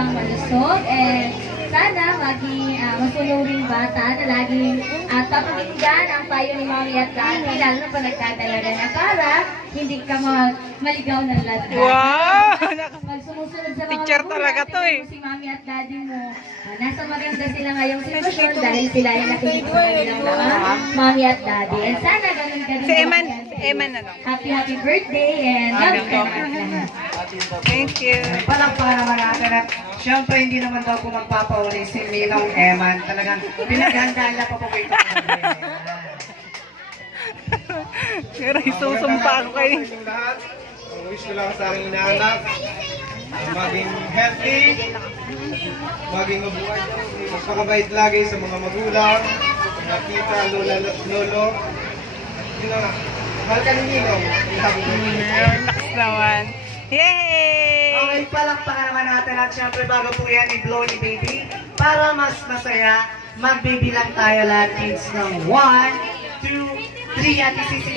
kang malusog and sana maging masunuring bata na laging papakinggan ang payo ni Mami at Daddy, lalo na pa nagkatalaga na para hindi ka maligaw ng lahat. Wow! Pag sumusunod sa mga Teacher talaga to eh. Si Mami at Daddy mo, nasa maganda sila ngayong sitwasyon dahil sila ay nakinig sa kanilang mga Mami at Daddy. And sana ganun ka rin. Si Eman ano? Happy birthday and love ka naman. Thank you. Palakpakan naman natin at syempre hindi naman daw po magpapauli si Ninong Eman. Talagang pinaghandaan na pa po kayo. Pero isusumpa ako kayo. Lahat, ang wish ko lang sa aking inaanak, maging healthy, maging mabuhay, mas makabait lagi sa mga magulang, mga tita, lola, lolo. Yun na, mahal ka ni Ninong. Relax naman. Yay! Okay, palakpakan naman natin at syempre bago po yan i-blow ni baby, para mas masaya, magbibilang tayo lahat kids ng 1, 2, 3 at isisigaw.